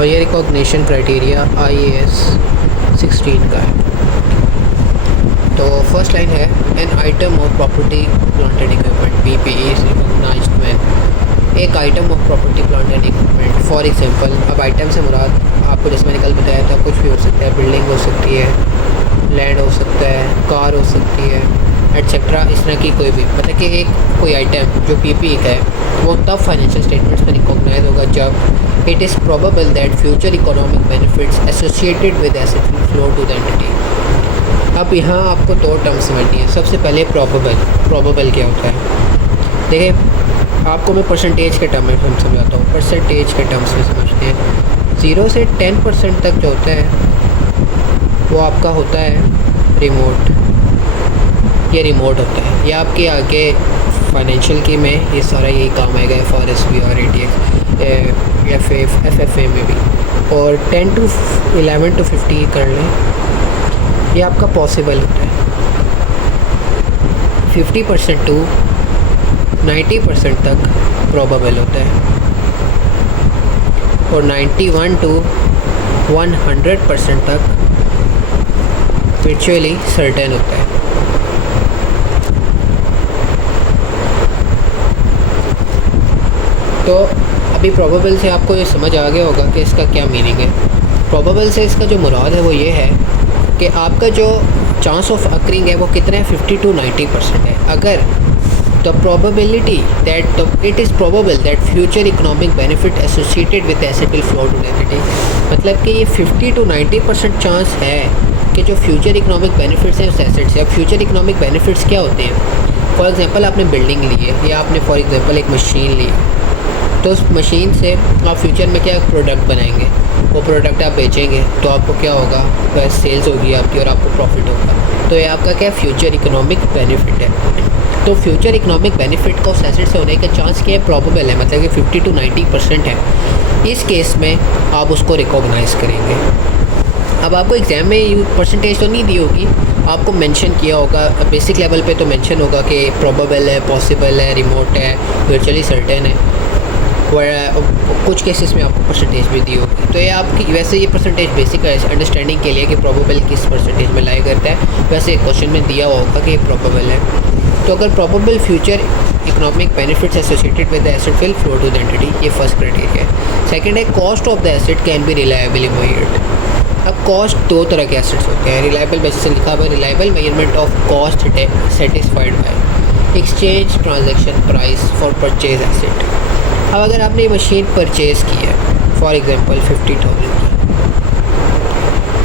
और ये recognition criteria IAS 16 का है। तो फर्स्ट लाइन है an item of property plant and equipment PPE is recognised when एक item of property plant and equipment. For example, अब आइटम से मुराद आपको जिसमें निकल बताया था कुछ भी हो सकता है, बिल्डिंग हो सकती है, लैंड हो सकता है, कार हो सकती है, एटसेट्रा। इस तरह की कोई भी मतलब कि एक कोई आइटम जो PPE का है वो तब फाइनेंशियल स्टेटमेंट्स में रिकॉग्नाइज होगा जब it is probable that future economic benefits associated with asset will flow to the entity. अब यहाँ आपको दो टर्म्स समझनी है। सबसे पहले प्रोबेबल क्या होता है? देखिए, आपको मैं परसेंटेज के टर्म में समझाता हूँ। परसेंटेज के टर्म्स में समझते हैं। 0 से 10% तक जो होता है वो आपका होता है रिमोट। ये रिमोट होता है। ये आपके आगे फाइनेंशियल की में ये सारा यही काम आएगा, FRSB और ATX FFA में भी। और 10 to 11 to 50 कर लें, ये आपका पॉसिबल होता है। 50% टू 90% तक प्रोबेबल होता है और 91 to 100% तक वर्चुअली सर्टेन होता है। तो अभी प्रोबेबल से आपको ये समझ आ गया होगा कि इसका क्या मीनिंग है। प्रोबेबल से इसका जो मुराद है वो ये है कि आपका जो चांस ऑफ अकरिंग है वो कितना है, 50 to 90% है। अगर the probability that it is probable that future economic benefit associated with asset will flow to entity, मतलब कि ये 50 to 90% चांस है कि जो फ्यूचर इकोनॉमिक बेनिफिट्स हैं उस एसेट से। अब फ्यूचर इकोनॉमिक बेनिफिट्स क्या होते हैं? फॉर एग्जांपल, आपने बिल्डिंग ली है या आपने फॉर एग्जांपल एक मशीन ली है, तो उस मशीन से आप फ्यूचर में क्या प्रोडक्ट बनाएंगे, वो प्रोडक्ट आप बेचेंगे तो आपको क्या होगा, बस सेल्स होगी आपकी और आपको प्रॉफिट होगा। तो ये आपका क्या फ्यूचर इकोनॉमिक बेनिफिट है। तो फ्यूचर इकोनॉमिक बेनिफिट का उस एसेट से होने का चांस क्या है, प्रोबेबल है, मतलब कि 50 to 90% है। इस केस में आप उसको रिकॉग्नाइज़ करेंगे। अब आपको एग्ज़ाम में परसेंटेज तो नहीं दी होगी, आपको मेंशन किया होगा बेसिक लेवल पे, तो मेंशन होगा कि प्रोबेबल है, पॉसिबल है, रिमोट है, वर्चुअली सर्टेन है। कुछ केसेस में आपको परसेंटेज भी दी होगी। तो ये आपकी वैसे ये परसेंटेज बेसिक अंडरस्टैंडिंग के लिए कि प्रोबेबल किस परसेंटेज में लाया करता है, वैसे क्वेश्चन में दिया होगा कि प्रोबेबल है। तो अगर probable future economic benefits associated with the asset will flow to the entity, ये फर्स्ट क्राइटेरिया है। सेकंड है cost of the asset can be reliably measured. अब कॉस्ट दो तरह के एसेट्स होते हैं। रिलायबल बेसिस से लिखा हुआ है reliable measurement of cost satisfied by exchange transaction price for purchase asset. अब अगर आपने ये मशीन परचेज़ की है फॉर एग्जांपल 50,000 की,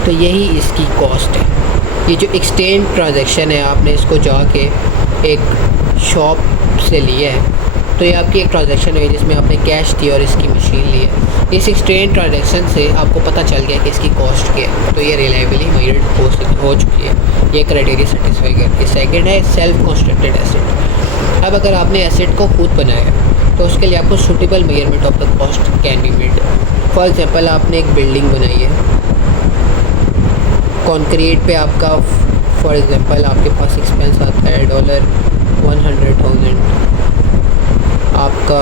तो यही इसकी कॉस्ट है। ये जो एक्सचेंज ट्रांजैक्शन है, आपने इसको जाके एक शॉप से लिया है, तो ये आपकी एक ट्रांजैक्शन है जिसमें आपने कैश दिया और इसकी मशीन ली है। इस एक्सचेंज ट्रांजैक्शन से आपको पता चल गया कि इसकी कॉस्ट क्या है, तो ये रिलायबली मेजर्ड हो चुकी है। ये क्राइटेरिया सेटिस्फाई करती है। सेकेंड है सेल्फ कंस्ट्रक्टेड एसेट। अब अगर आपने एसेट को खुद बनाया तो उसके लिए आपको suitable measurement of the cost can be made. For example, आपने एक बिल्डिंग बनाई है कंक्रीट पे, आपका फॉर एग्जांपल आपके पास एक्सपेंस आता है $100,000। आपका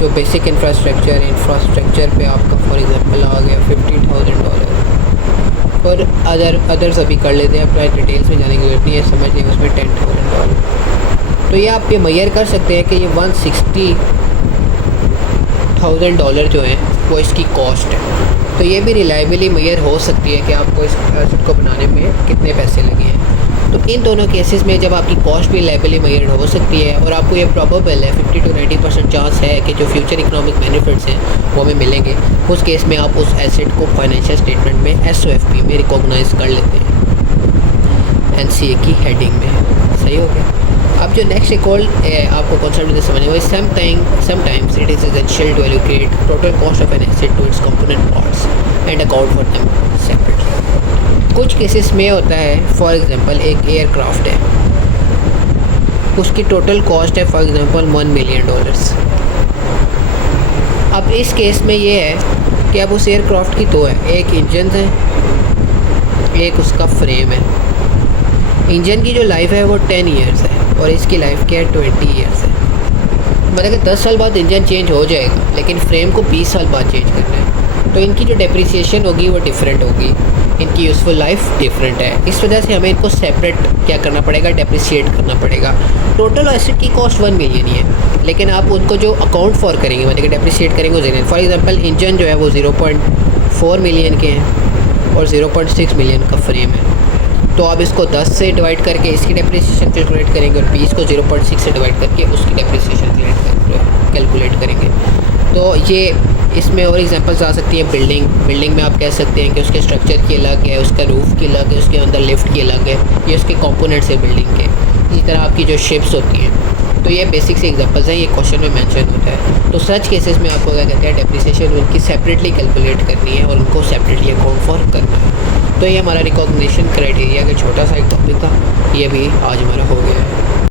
जो बेसिक इंफ्रास्ट्रक्चर पे आपका फॉर एग्जांपल आ गया $50,000। और अदर्स अभी कर लेते हैं, अपना डिटेल्स में जाने की जरूरत नहीं है, समझ लें उसमें $10,000। तो ये आप ये मेजर कर सकते हैं कि ये $160,000 जो है वो इसकी कॉस्ट है। तो ये भी रिलायबली मेजर हो सकती है कि आपको इस एसेट को बनाने में कितने पैसे लगे हैं। तो इन दोनों केसेस में जब आपकी कॉस्ट भी रिलायबली मेजर हो सकती है और आपको ये प्रोबेबल है 50 to 90% चांस है कि जो फ्यूचर इकोनॉमिक बेनिफिट्स हैं वो हमें मिलेंगे, उस केस में आप उस एसेट को फाइनेंशियल स्टेटमेंट में SOFP में रिकॉग्नाइज कर लेते हैं, NCA की हेडिंग में। सही हो गया। अब जो नेक्स्ट एक और आपको कॉन्सेप्ट समझने हुआ, sometimes it is essential to allocate total cost of an asset to its component parts and account for them separately. कुछ केसेस में होता है, फॉर एग्जांपल एक एयरक्राफ्ट है, उसकी टोटल कॉस्ट है फॉर एग्जांपल $1 million। अब इस केस में ये है कि अब उस एयरक्राफ्ट की दो है, एक इंजन है, एक उसका फ्रेम है। इंजन की जो लाइफ है वो 10 ईयर्स है और इसकी लाइफ क्या है 20 ईयर्स है। मतलब कि 10 साल बाद इंजन चेंज हो जाएगा, लेकिन फ्रेम को 20 साल बाद चेंज करना है। तो इनकी जो डेप्रिसिएशन होगी वो डिफरेंट होगी, इनकी यूज़फुल लाइफ डिफरेंट है। इस वजह से हमें इनको सेपरेट क्या करना पड़ेगा, डेप्रिसिएट करना पड़ेगा। टोटल एसेट की कॉस्ट 1 मिलियन ही है, लेकिन आप उनको जो अकाउंट फॉर करेंगे मतलब कि डेप्रिसिएट करेंगे वो 0। फॉर एग्जांपल इंजन जो है वो 0.4 मिलियन के हैं और 0.6 मिलियन का फ्रेम है, तो आप इसको 10 से डिवाइड करके इसकी डेप्रिसिएशन कैलकुलेट करेंगे और 20 को 0.6 से डिवाइड करके उसकी डेप्रिसिएशन कैलकुलेट करेंगे। तो ये इसमें और एग्जांपल्स आ सकती हैं। बिल्डिंग में आप कह सकते हैं कि उसके स्ट्रक्चर की अलग है, उसका रूफ़ की अलग है, उसके अंदर लिफ्ट की अलग है, ये उसके कंपोनेंट्स है बिल्डिंग के। इसी तरह आपकी जो शिप्स होती हैं, तो ये बेसिक से एग्जांपल्स हैं, ये क्वेश्चन में मेंशन होता है। तो सच केसेस में आपको क्या कहते हैं, डेप्रिसिएशन उनकी सेपरेटली कैलकुलेट करनी है और उनको सेपरेटली अकाउंट फॉर करना है। तो ये हमारा रिकॉग्निशन क्राइटेरिया का छोटा सा एक टॉपिक था, ये भी आज हमारा हो गया।